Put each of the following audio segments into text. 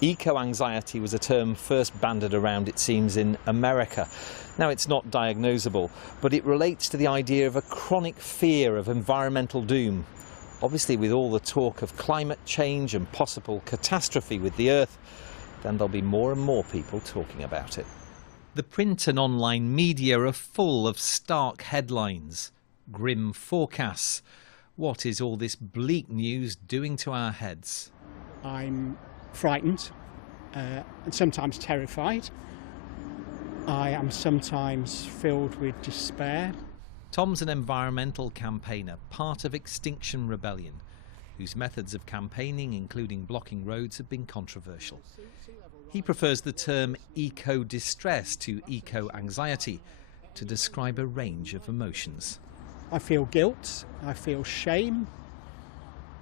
Eco-anxiety was a term first bandied around, it seems, in America. Now, it's not diagnosable, but it relates to the idea of a chronic fear of environmental doom. Obviously, with all the talk of climate change and possible catastrophe with the Earth, then there'll be more and more people talking about it. The print and online media are full of stark headlines, grim forecasts. What is all this bleak news doing to our heads? I'm frightened and sometimes terrified. I am sometimes filled with despair. Tom's an environmental campaigner, part of Extinction Rebellion, whose methods of campaigning, including blocking roads, have been controversial. He prefers the term eco-distress to eco-anxiety to describe a range of emotions. I feel guilt, I feel shame,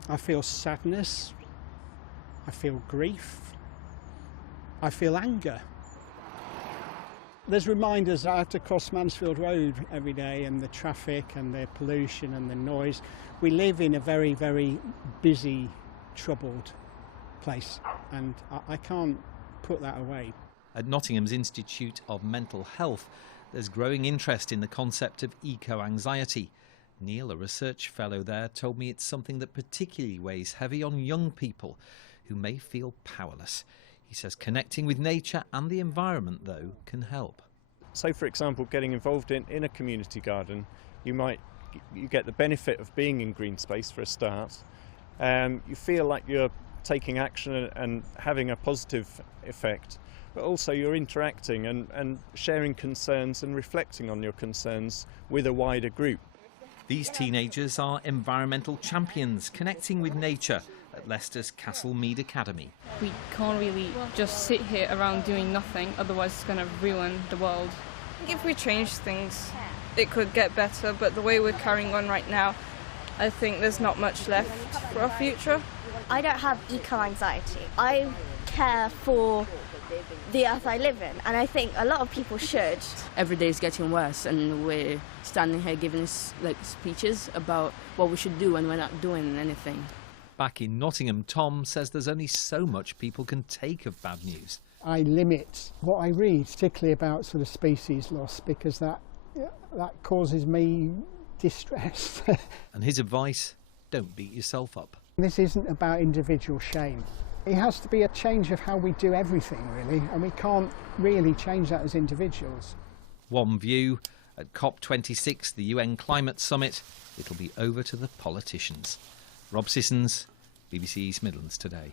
I feel sadness, I feel grief, I feel anger. There's reminders I have to cross Mansfield Road every day, and the traffic and the pollution and the noise. We live in a very, very busy, troubled place, and I can't put that away. At Nottingham's Institute of Mental Health, there's growing interest in the concept of eco-anxiety. Neal, a research fellow there, told me it's something that particularly weighs heavy on young people who may feel powerless. He says connecting with nature and the environment, though, can help. So, for example, getting involved in a community garden, you get the benefit of being in green space for a start. You feel like you're taking action and having a positive effect, but also you're interacting and sharing concerns and reflecting on your concerns with a wider group. These teenagers are environmental champions, connecting with nature at Leicester's Castlemead Academy. We can't really just sit here around doing nothing, otherwise it's going to ruin the world. If we change things, it could get better, but the way we're carrying on right now, I think there's not much left for our future. I don't have eco-anxiety. I care for the earth I live in, and I think a lot of people should. Every day is getting worse, and we're standing here giving speeches about what we should do, and we're not doing anything. Back in Nottingham, Tom says there's only so much people can take of bad news. I limit what I read, particularly about sort of species loss, because that causes me distress. And his advice, don't beat yourself up. This isn't about individual shame. It has to be a change of how we do everything, really, and we can't really change that as individuals. One view, at COP26, the UN Climate Summit, it'll be over to the politicians. Rob Sissons, BBC East Midlands Today.